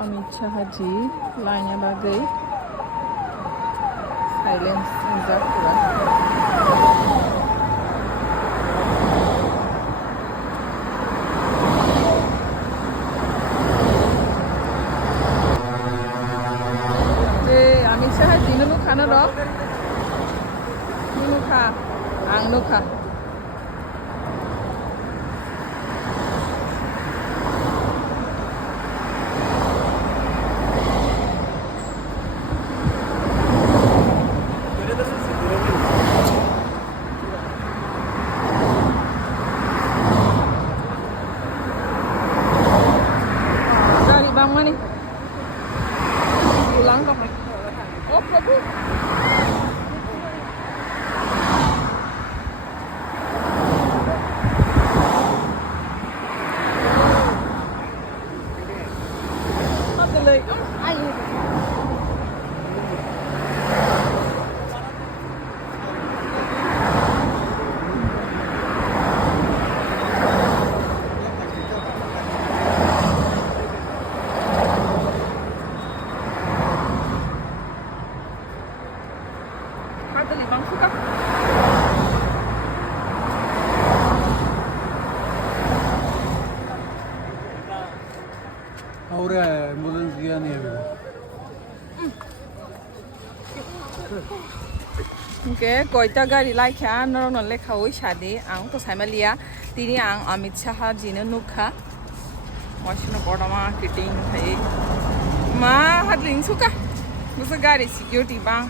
Amit Shahji lainnya bagai silence Zakura. Amit Shahji nunu khana ro nunu kha ang nu kha Gari Bwswk pulang dong. Oh, Prabhu. Ada lagi. Ayo. Ada libang suka. और ambulance गया नहीं अभी Oke, koita gari lai kya norong nol lekha oi shadi ang to samalia tini ang Amit Shah jine nukha washino kodama kiting thai ma hadling suka musa gari security bang